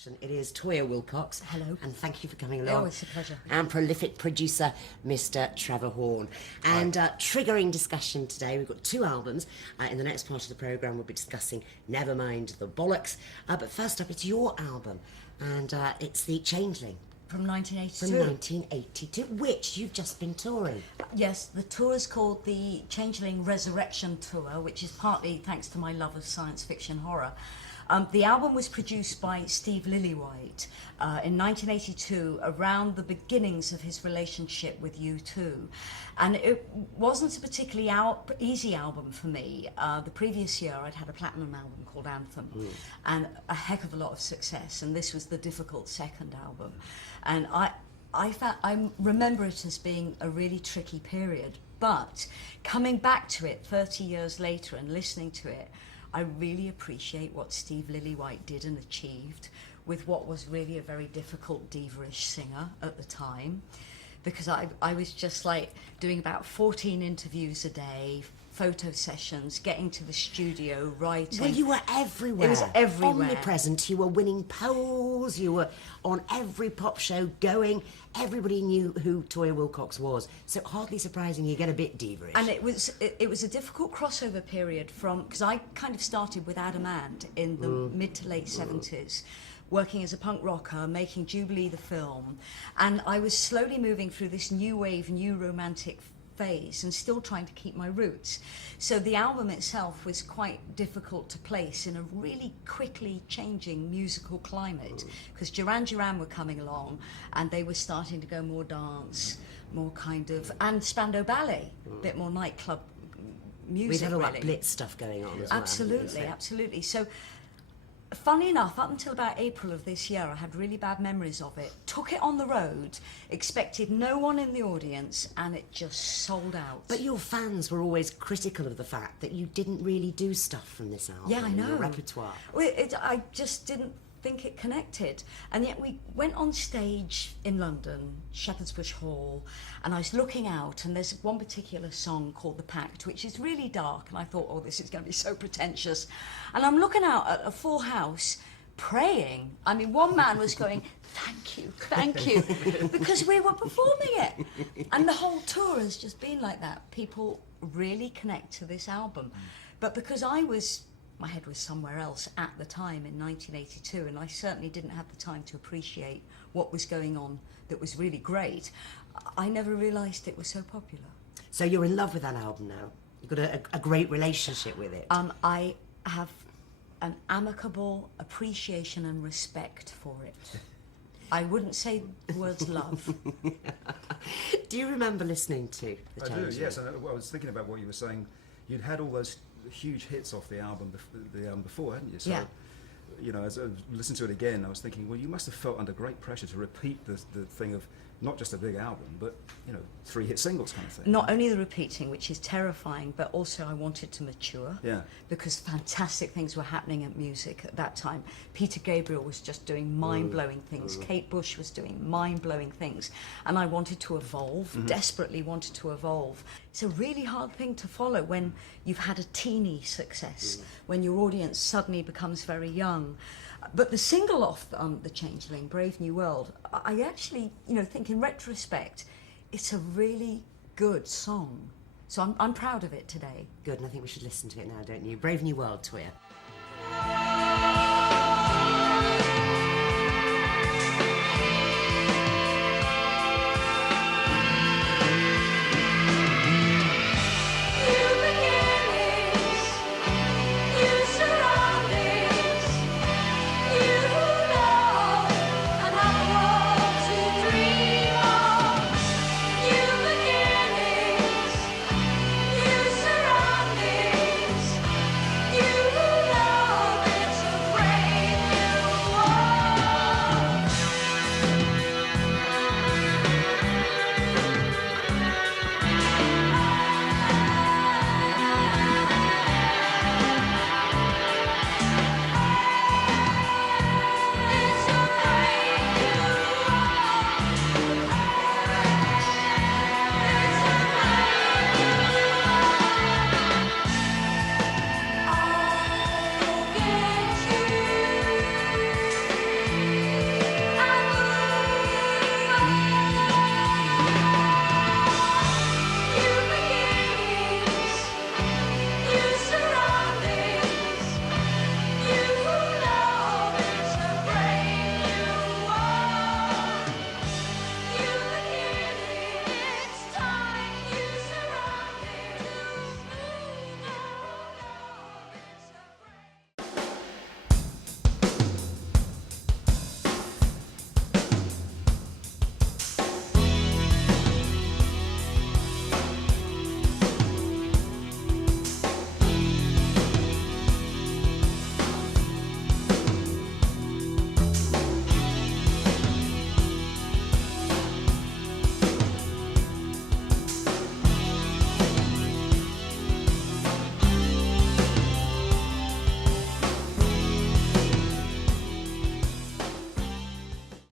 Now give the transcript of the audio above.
introduction. It is Toyah Wilcox. Hello. And thank you for coming along. Oh, it's a pleasure. And prolific producer, Mr. Trevor Horn. And triggering discussion today. We've got two albums. In the next part of the programme, we'll be discussing Nevermind the Bollocks. But first up, it's your album. And it's the Changeling. From 1982. From 1982, which you've just been touring. Yes, the tour is called the Changeling Resurrection Tour, which is partly thanks to my love of science fiction horror. The album was produced by Steve Lillywhite in 1982, around the beginnings of his relationship with U2. And it wasn't a particularly easy album for me. The previous year I'd had a platinum album called Anthem and a heck of a lot of success, and this was the difficult second album. And I remember it as being a really tricky period, but coming back to it 30 years later and listening to it, I really appreciate what Steve Lillywhite did and achieved with what was really a very difficult diva-ish singer at the time, because I was just like doing about 14 interviews a day, photo sessions, getting to the studio, writing. Well, you were everywhere. It was everywhere. Omnipresent. You were winning polls. You were on every pop show going. Everybody knew who Toyah Wilcox was. So hardly surprising you get a bit diva-ish. And it was a difficult crossover period from, because I kind of started with Adam Ant in the mid to late 70s. Working as a punk rocker, making Jubilee the film. And I was slowly moving through this new wave, new romantic phase and still trying to keep my roots. So the album itself was quite difficult to place in a really quickly changing musical climate, because Duran Duran were coming along and they were starting to go more dance, more kind of, and Spandau Ballet, a bit more nightclub music. We've had all really. that Blitz stuff going on as well. Absolutely, absolutely. So funny enough, up until about April of this year, I had really bad memories of it. Took it on the road, expected no one in the audience, and it just sold out. But your fans were always critical of the fact that you didn't really do stuff from this album. Yeah, I know. Your repertoire. Well, I just didn't think it connected. And yet we went on stage in London, Shepherd's Bush Hall, and I was looking out, and there's one particular song called The Pact, which is really dark, and I thought, oh, this is going to be so pretentious. And I'm looking out at a full house, praying. I mean, one man was going, thank you, because we were performing it. And the whole tour has just been like that. People really connect to this album. But because my head was somewhere else at the time in 1982, and I certainly didn't have the time to appreciate what was going on that was really great, I never realised it was so popular. So you're in love with that album now? You've got a great relationship with it? I have an amicable appreciation and respect for it. I wouldn't say the words love. Do you remember listening to the Changeling? I do, yes. And I was thinking about what you were saying. You'd had all those huge hits off the album before, hadn't you? So, yeah. You know, as I listened to it again, I was thinking, well, you must have felt under great pressure to repeat the thing of not just a big album, but, you know, 3 hit singles kind of thing. Not only the repeating, which is terrifying, but also I wanted to mature. Yeah. Because fantastic things were happening at music at that time. Peter Gabriel was just doing mind-blowing things. Kate Bush was doing mind-blowing things. And I wanted to evolve, desperately wanted to evolve. It's a really hard thing to follow when you've had a teeny success, when your audience suddenly becomes very young. But the single off the Changeling, Brave New World, I actually, think in retrospect, it's a really good song. So I'm proud of it today. Good, and I think we should listen to it now, don't you? Brave New World, Toyah.